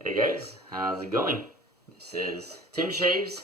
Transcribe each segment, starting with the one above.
Hey guys, how's it going? This is Tim Shaves,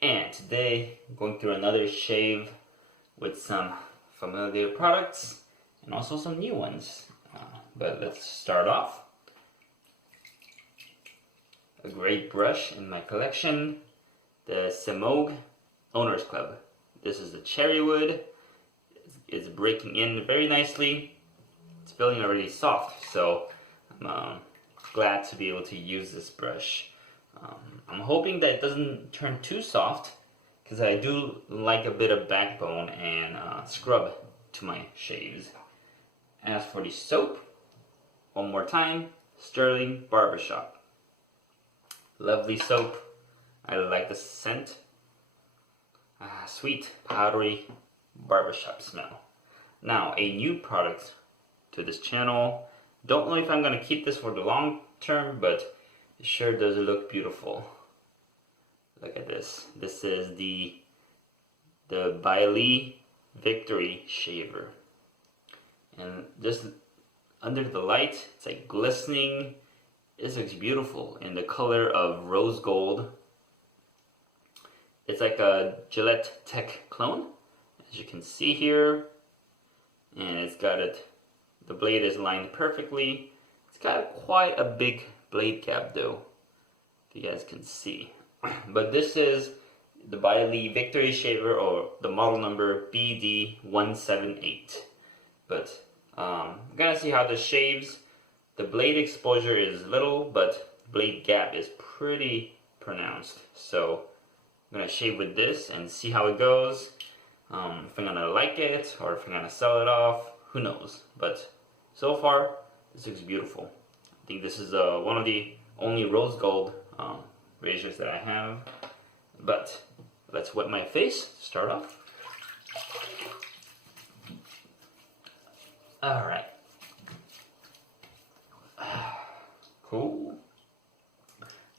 and today I'm going through another shave with some familiar products and also some new ones. But let's start off. A great brush in my collection, the Semogue Owners Club. This is the cherry wood. It's breaking in very nicely. It's feeling already soft, so I'm glad to be able to use this brush. I'm hoping that it doesn't turn too soft, because I do like a bit of backbone and scrub to my shaves. As for the soap, one more time, Stirling Barbershop. Lovely soap. I like the scent. Sweet, powdery barbershop smell. Now, a new product to this channel. Don't know if I'm going to keep this for the long term, but it sure does look beautiful. Look at this. This is the Baili Victory Shaver. And just under the light, it's like glistening. This looks beautiful in the color of rose gold. It's like a Gillette Tech clone, as you can see here. And it's got it. The blade is lined perfectly. It's got quite a big blade gap though, if you guys can see. But this is the Baili Victory Shaver, or the model number BD178. But I'm gonna see how this shaves. The blade exposure is little, but blade gap is pretty pronounced. So I'm gonna shave with this and see how it goes. If I'm gonna like it or if I'm gonna sell it off, who knows. But so far, this looks beautiful. I think this is one of the only rose gold razors that I have. But let's wet my face to start off. Alright. Cool.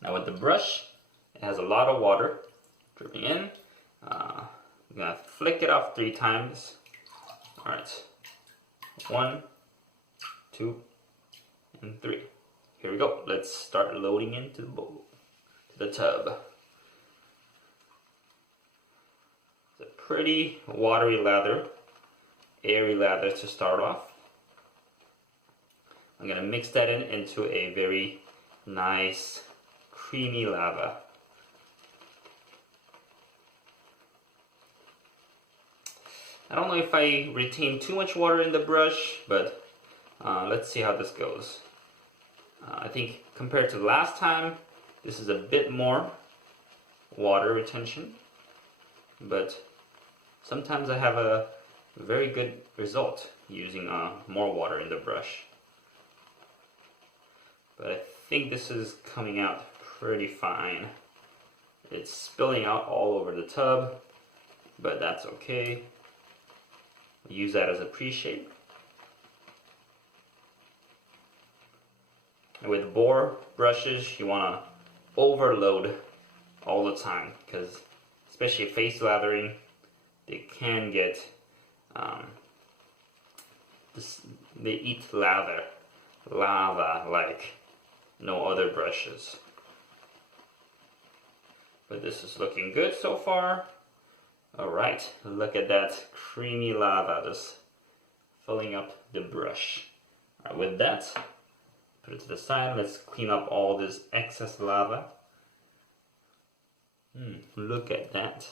Now with the brush, it has a lot of water dripping in. I'm gonna flick it off 3 times. Alright. 1, 2, and 3. Here we go. Let's start loading into the bowl, to the tub. It's a pretty watery lather, airy lather to start off. I'm gonna mix that into a very nice, creamy lava. I don't know if I retain too much water in the brush, but let's see how this goes. I think compared to last time, this is a bit more water retention, but sometimes I have a very good result using more water in the brush. But I think this is coming out pretty fine. It's spilling out all over the tub, but that's okay. Use that as a pre-shave. With Boar brushes, you want to overload all the time, because especially face lathering, they can get they eat lava like no other brushes. But this is looking good so far. Alright, look at that creamy lava just filling up the brush. Alright, with that, put it to the side. Let's clean up all this excess lava. Look at that.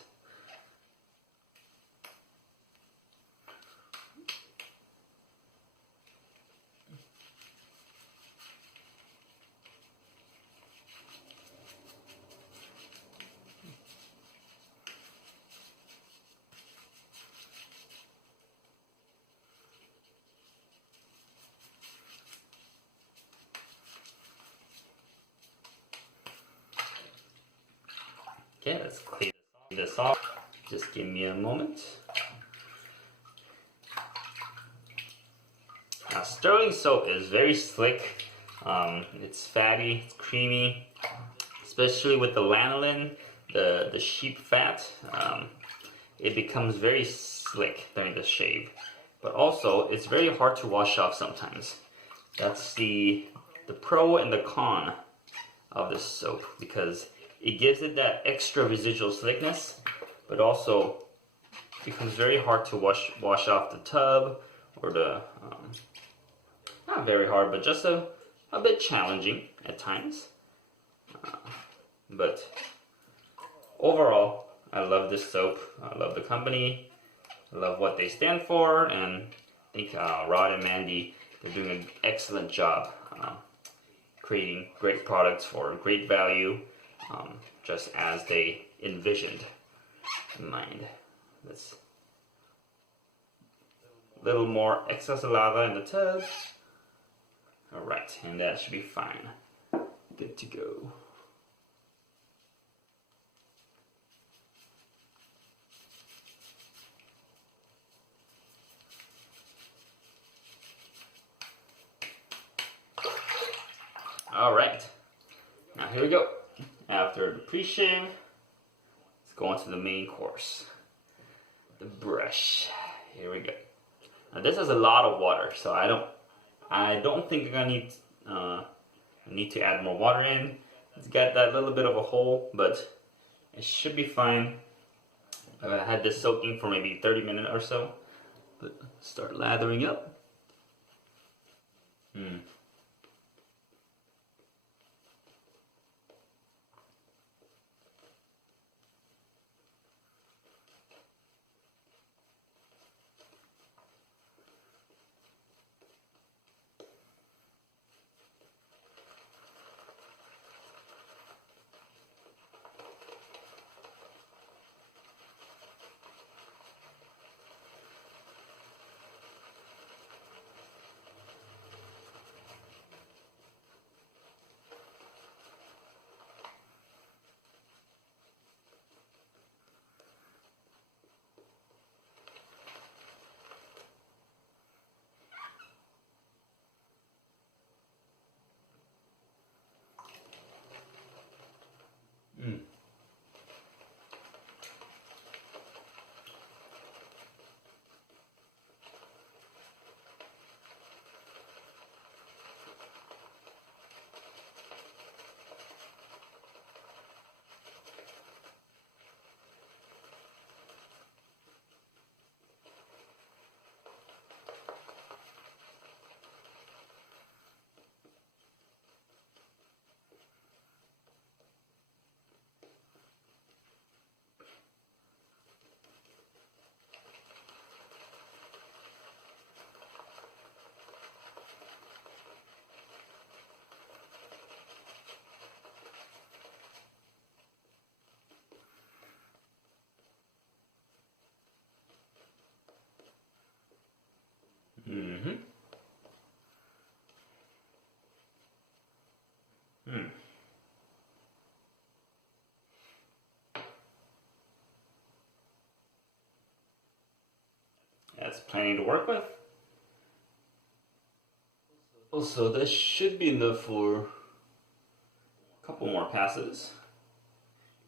Okay, let's clean this off. Just give me a moment. Now, Stirling soap is very slick. It's fatty, it's creamy, especially with the lanolin, the sheep fat. It becomes very slick during the shave. But also, it's very hard to wash off sometimes. That's the pro and the con of this soap because it gives it that extra residual slickness, but also it becomes very hard to wash off the tub, or the not very hard, but just a bit challenging at times. But overall, I love this soap. I love the company. I love what they stand for, and I think Rod and Mandy, they're doing an excellent job creating great products for great value, just as they envisioned in mind. This little more excess lava in the tub. Alright, and that should be fine. Good to go. Alright, now here we go. After the pre-shave, let's go on to the main course. The brush. Here we go. Now this has a lot of water, so I don't think you're gonna need to add more water in. It's got that little bit of a hole, but it should be fine. I had this soaking for maybe 30 minutes or so. But start lathering up. That's plenty to work with. Also, this should be enough for a couple more passes,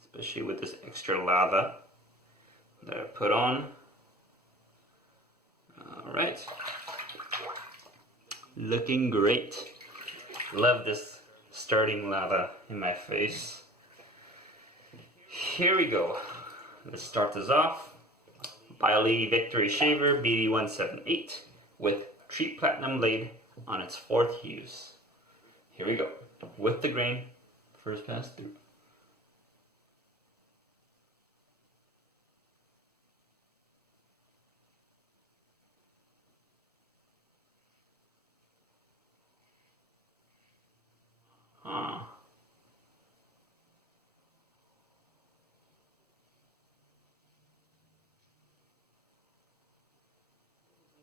especially with this extra lather that I put on. Alright, looking great. Love this starting lather in my face. Here we go. Let's start this off. Baili Victory Shaver BD178 with Treet Platinum Blade on its 4th use. Here we go. With the grain, first pass through.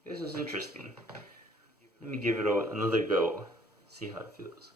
This is interesting. Let me give it another go, see how it feels.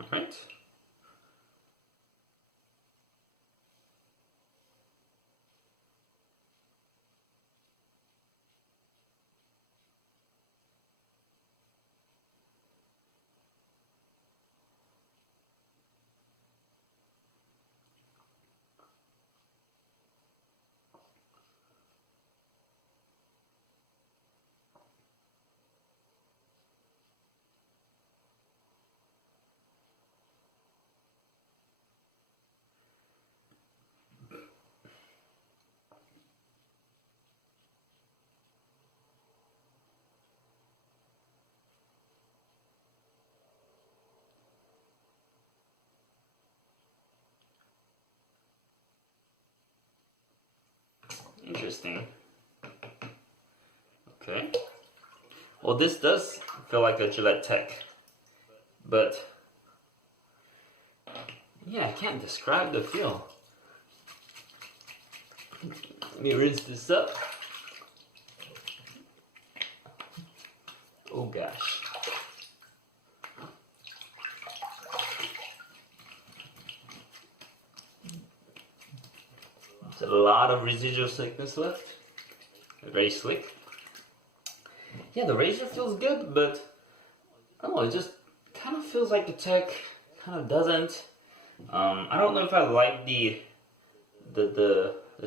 Alright. Interesting. Okay. Well, this does feel like a Gillette Tech, but yeah, I can't describe the feel. Let me rinse this up. Oh gosh. There's a lot of residual slickness left. Very slick. Yeah, the razor feels good, but I don't know, it just kind of feels like the Tech kind of doesn't. I don't know if I like the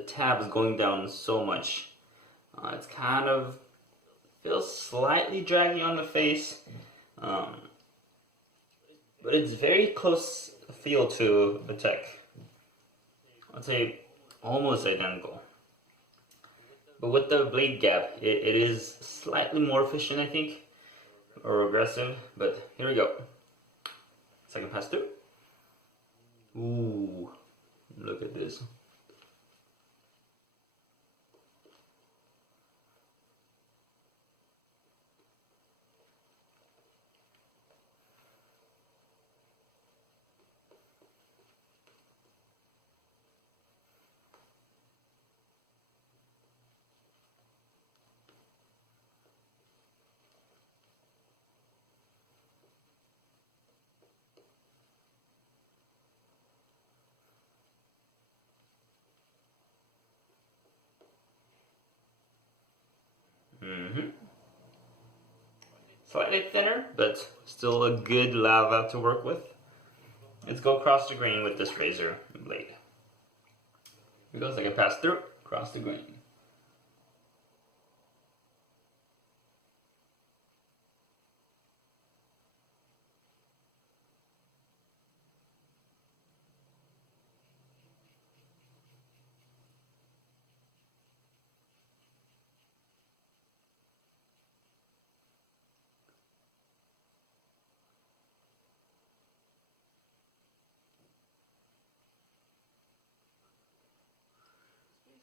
tabs going down so much. It's kind of feels slightly draggy on the face, but it's very close feel to the Tech. I'd say almost identical. But with the blade gap, it is slightly more efficient, I think, or aggressive. But here we go. Second pass through. Ooh, look at this. Slightly thinner, but still a good lava to work with. Let's go across the grain with this razor blade. Here we go, second pass through, across the grain.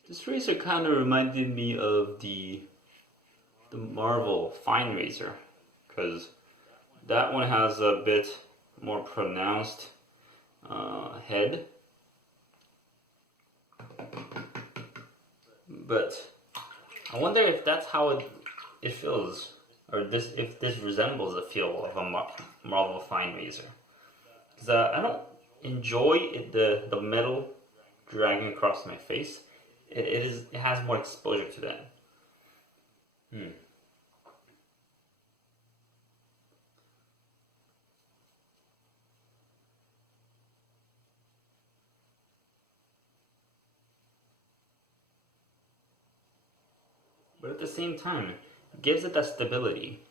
This razor kind of reminded me of the Marvel Fine Razor, because that one has a bit more pronounced head, but I wonder if that's how it feels, or if this resembles the feel of a Marvel Fine Razor. Because I don't enjoy the metal dragging across my face. It has more exposure to that. But at the same time, it gives it that stability.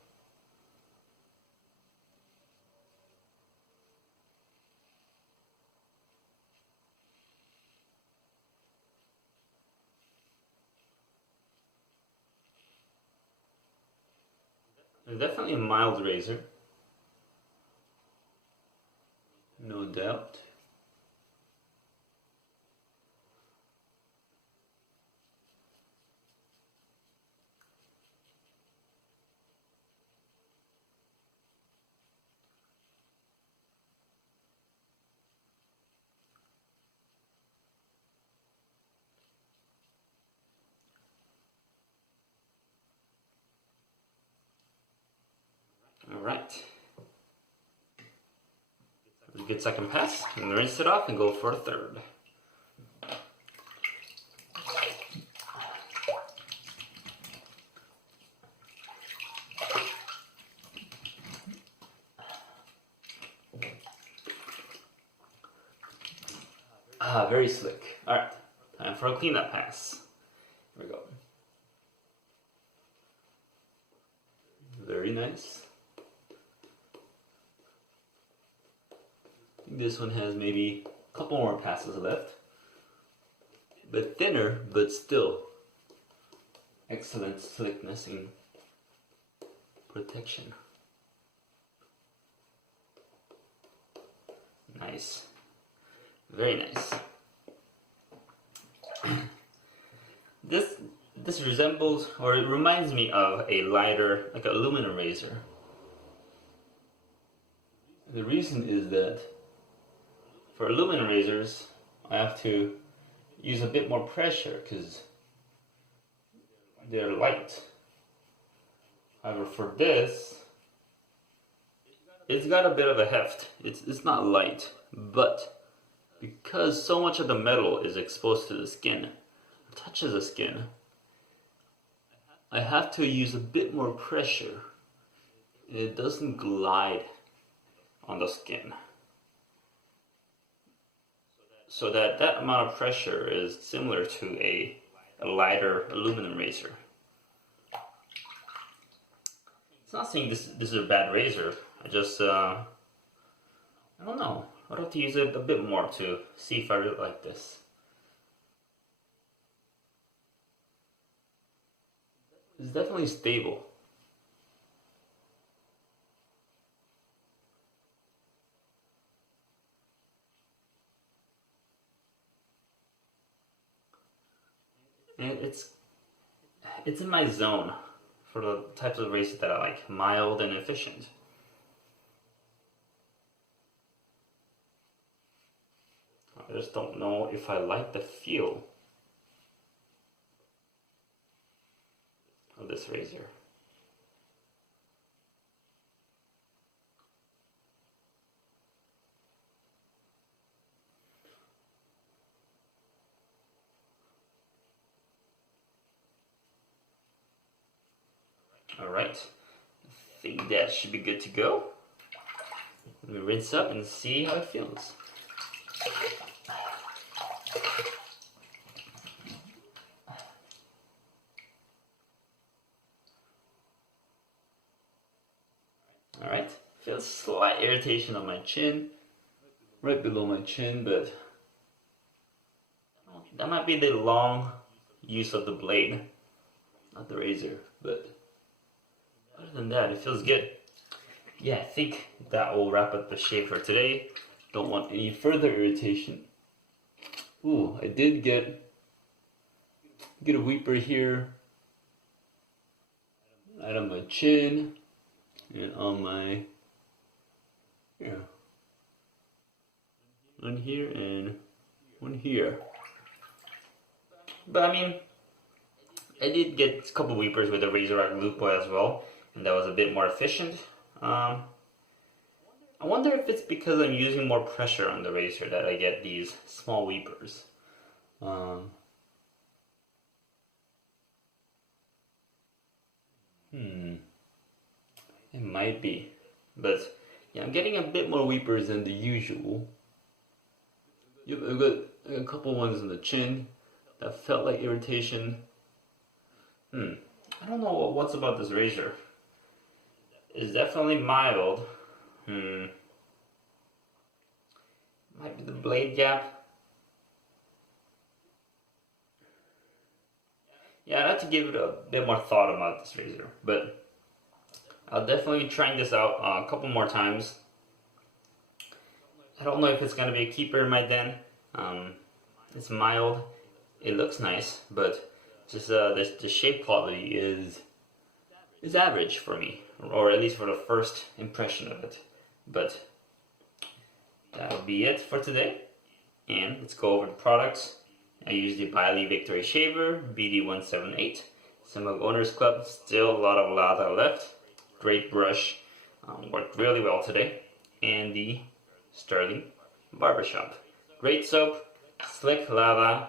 It's definitely a mild razor, no doubt. Alright. Good second pass, and rinse it off and go for a third. Very slick. Alright, time for a cleanup pass. Here we go. Very nice. I think this one has maybe a couple more passes left. But thinner, but still excellent slickness and protection. Nice. Very nice. this resembles, or it reminds me of a lighter, like an aluminum razor. The reason is that for aluminum razors, I have to use a bit more pressure because they're light. However, for this, it's got a bit of a heft. It's not light, but because so much of the metal is exposed to the skin, touches the skin, I have to use a bit more pressure. It doesn't glide on the skin. So that amount of pressure is similar to a lighter aluminum razor. It's not saying this is a bad razor. I just, I don't know. I'd have to use it a bit more to see if I really like this. It's definitely stable. And it's in my zone for the types of razors that I like, mild and efficient. I just don't know if I like the feel of this razor. Alright, I think that should be good to go. Let me rinse up and see how it feels. Alright, feels slight irritation on my chin, right below my chin, but that might be the long use of the blade, not the razor, but other than that, it feels good. Yeah, I think that will wrap up the shave for today. Don't want any further irritation. Ooh, I did get a weeper here, right on my chin, and on my, one here and one here. But I mean, I did get a couple weepers with a razor loop oil as well, and that was a bit more efficient. I wonder if it's because I'm using more pressure on the razor that I get these small weepers. It might be, but yeah, I'm getting a bit more weepers than the usual. Yep, I've got a couple ones in the chin that felt like irritation. I don't know what's about this razor. It's definitely mild. Might be the blade gap. Yeah, I'd have to give it a bit more thought about this razor, but I'll definitely be trying this out a couple more times. I don't know if it's going to be a keeper in my den. It's mild. It looks nice, but just the shape quality is average for me, or at least for the first impression of it. But that'll be it for today, and let's go over the products. I use the Baili Victory Shaver BD178, Semogue Owners Club, still a lot of lather left, great brush, worked really well today, and the Stirling Barbershop, great soap, slick lather,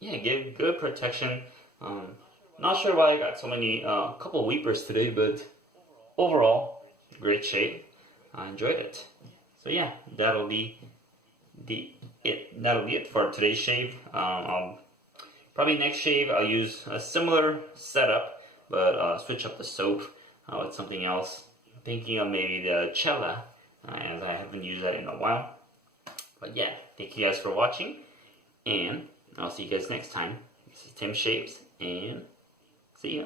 yeah, give good protection. Not sure why I got so many, couple weepers today, but overall, great shave. I enjoyed it. So yeah, that'll be it for today's shave. Probably next shave I'll use a similar setup, but switch up the soap with something else. I'm thinking of maybe the Cella, as I haven't used that in a while. But yeah, thank you guys for watching, and I'll see you guys next time. This is Tim Shaves, and see ya.